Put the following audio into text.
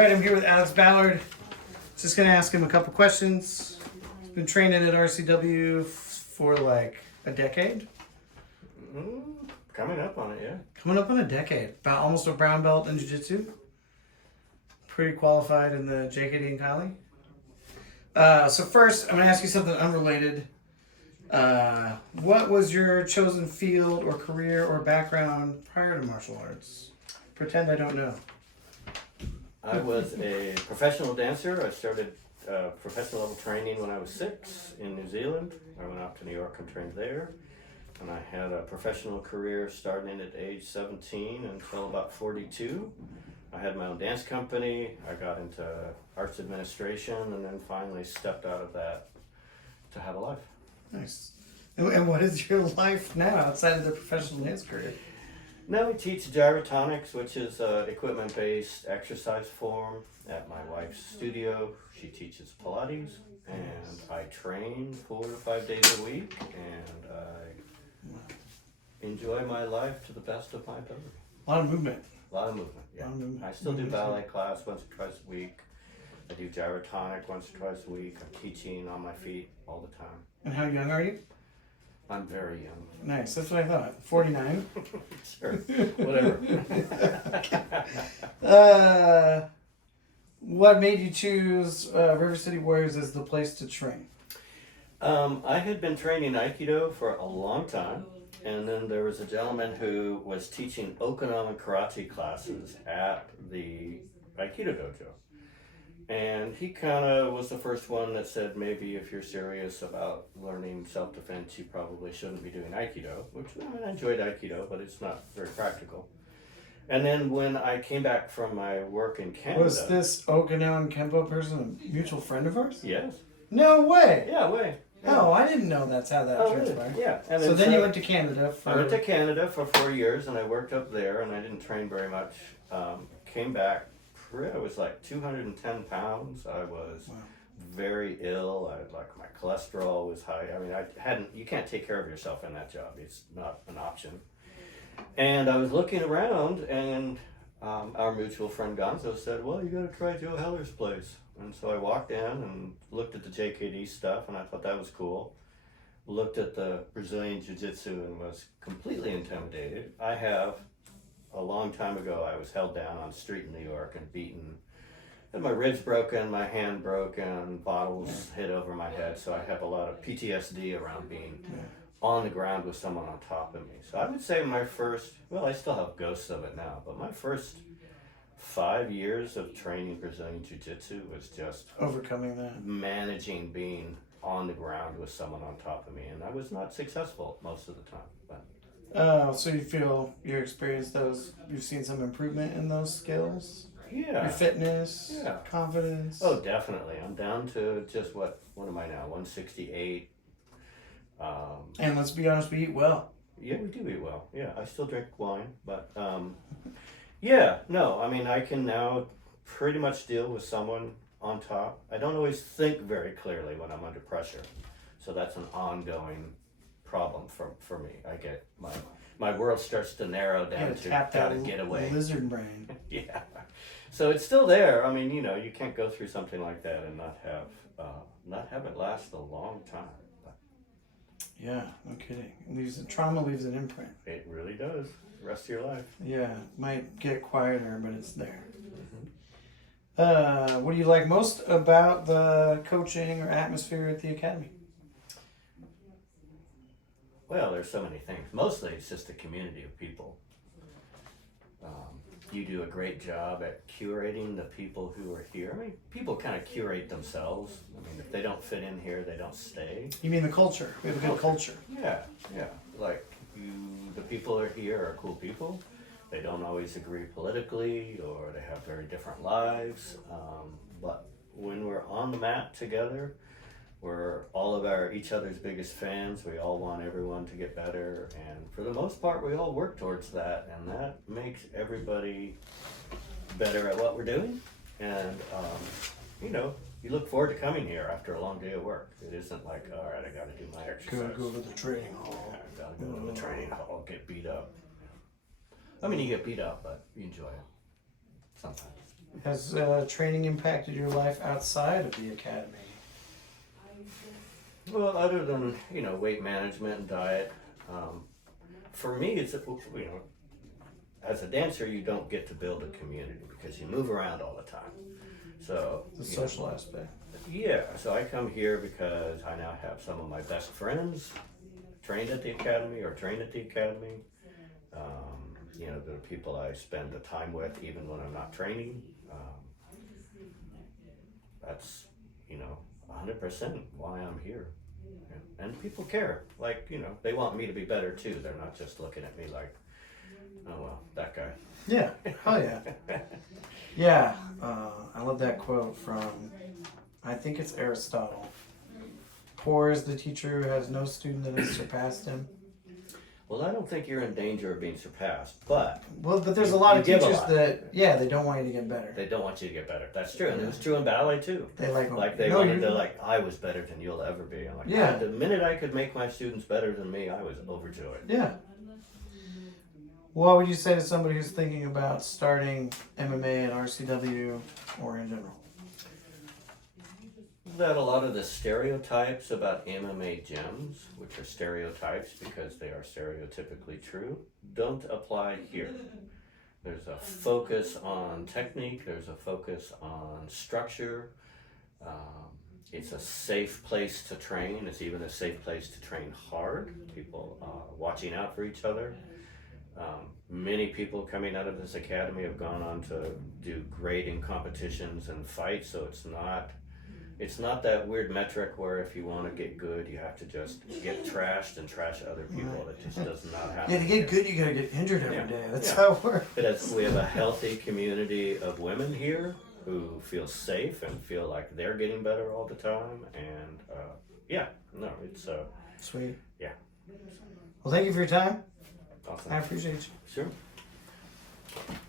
right, I'm here with Alex Ballard. Just gonna ask him a couple questions. He's been training at RCW for like a decade. Coming up on it, yeah. Coming up on a decade. About almost a brown belt in jiu-jitsu. Pretty qualified in the JKD and Kali. So first, I'm gonna ask you something unrelated. What was your chosen field or career or background prior to martial arts? Pretend I don't know. I was a professional dancer. I started professional level training when I was 6 in New Zealand. I went off to New York and trained there. And I had a professional career starting at age 17 until about 42. I had my own dance company. I got into arts administration and then finally stepped out of that to have a life. Nice. And what is your life now outside of the professional dance career? Now we teach gyrotonics, which is an equipment-based exercise form at my wife's studio. She teaches Pilates, and I train 4 to 5 days a week, and I enjoy my life to the best of my ability. A lot of movement. A lot of movement, yeah. I still do ballet class once or twice a week. I do gyrotonic once or twice a week. I'm teaching on my feet all the time. And how young are you? I'm very young. Nice, that's what I thought. 49. Sure, whatever. What made you choose River City Warriors as the place to train? I had been training Aikido for a long time, and then there was a gentleman who was teaching Okinawan karate classes at the Aikido dojo. And he kind of was the first one that said, maybe if you're serious about learning self-defense, you probably shouldn't be doing Aikido, which, I enjoyed Aikido, but it's not very practical. And then when I came back from my work in Canada... Was this Okinawan Kempo person a mutual friend of ours? Yes. No way! Yeah, way. Yeah. Oh, I didn't know that's how that transpired. Really? Yeah. And so then you went to Canada for... I went to Canada for 4 years, and I worked up there, and I didn't train very much. Came back, I was like 210 pounds. I was very ill. My cholesterol was high. I mean, you can't take care of yourself in that job. It's not an option. And I was looking around, and our mutual friend Gonzo said, well, you got to try Joe Heller's place. And so I walked in and looked at the JKD stuff, and I thought that was cool. Looked at the Brazilian Jiu-Jitsu and was completely intimidated. A long time ago, I was held down on the street in New York and beaten. Had my ribs broken, my hand broken, bottles hit over my head. So I have a lot of PTSD around being on the ground with someone on top of me. So I would say I still have ghosts of it now, but my first 5 years of training Brazilian Jiu-Jitsu was just overcoming that, managing being on the ground with someone on top of me, and I was not successful most of the time. But so you feel you've seen some improvement in those skills? Yeah. Your fitness, confidence? Oh, definitely. I'm down to just what am I now? 168. And let's be honest, we eat well. Yeah, we do eat well. Yeah, I still drink wine, but I can now pretty much deal with someone on top. I don't always think very clearly when I'm under pressure, so that's an ongoing problem for me. I get my world starts to narrow down to gotta get away. Lizard brain. Yeah. So it's still there. I mean, you can't go through something like that and not have it last a long time. But yeah, no kidding. Trauma leaves an imprint. It really does. The rest of your life. Yeah, might get quieter, but it's there. Mm-hmm. What do you like most about the coaching or atmosphere at the academy? Well, there's so many things. Mostly it's just a community of people. You do a great job at curating the people who are here. I mean, people kind of curate themselves. I mean, if they don't fit in here, they don't stay. You mean the culture? We have a good culture. Yeah. Like, the people who are here are cool people. They don't always agree politically, or they have very different lives. But when we're on the mat together, we're all of each other's biggest fans. We all want everyone to get better, and for the most part, we all work towards that, and that makes everybody better at what we're doing. And you look forward to coming here after a long day of work. It isn't like, all right, I got to do my exercise. Go to the training hall. I got to go to the training hall, get beat up. I mean, you get beat up, but you enjoy it sometimes. Has training impacted your life outside of the academy? Well, other than, you know, weight management and diet, for me, it's, you know, as a dancer, you don't get to build a community because you move around all the time. So The you know, social aspect. yeah, so I come here because I now have some of my best friends trained at the academy or trained at the academy. You know, the people I spend the time with even when I'm not training. That's, you know, 100% why I'm here. And people care. Like, you know, they want me to be better too. They're not just looking at me like, oh, well, that guy. Yeah. Oh yeah. Yeah. I love that quote from, I think it's Aristotle. Poor is the teacher who has no student that has surpassed him. Well, I don't think you're in danger of being surpassed, but But there's a lot of give a teachers lot. that, they don't want you to get better. they don't want you to get better. That's true. And it was true in ballet too. They Like they no, wanted you're- to, like, I was better than you'll ever be. I'm like, Yeah. The minute I could make my students better than me, I was overjoyed. Yeah. What would you say to somebody who's thinking about starting MMA at RCW or in general? That a lot of the stereotypes about MMA gyms, which are stereotypes because they are stereotypically true, don't apply here. There's a focus on technique, there's a focus on structure. It's a safe place to train. It's even a safe place to train hard. People watching out for each other. Many people coming out of this academy have gone on to do great in competitions and fights, so it's not that weird metric where if you want to get good, you have to just get trashed and trash other people. It just does not happen. Yeah, to get good, you gotta get injured every Yeah. day. That's Yeah. how it works. We have a healthy community of women here who feel safe and feel like they're getting better all the time. And it's Sweet. Yeah. Well, thank you for your time. awesome. I appreciate you. Sure.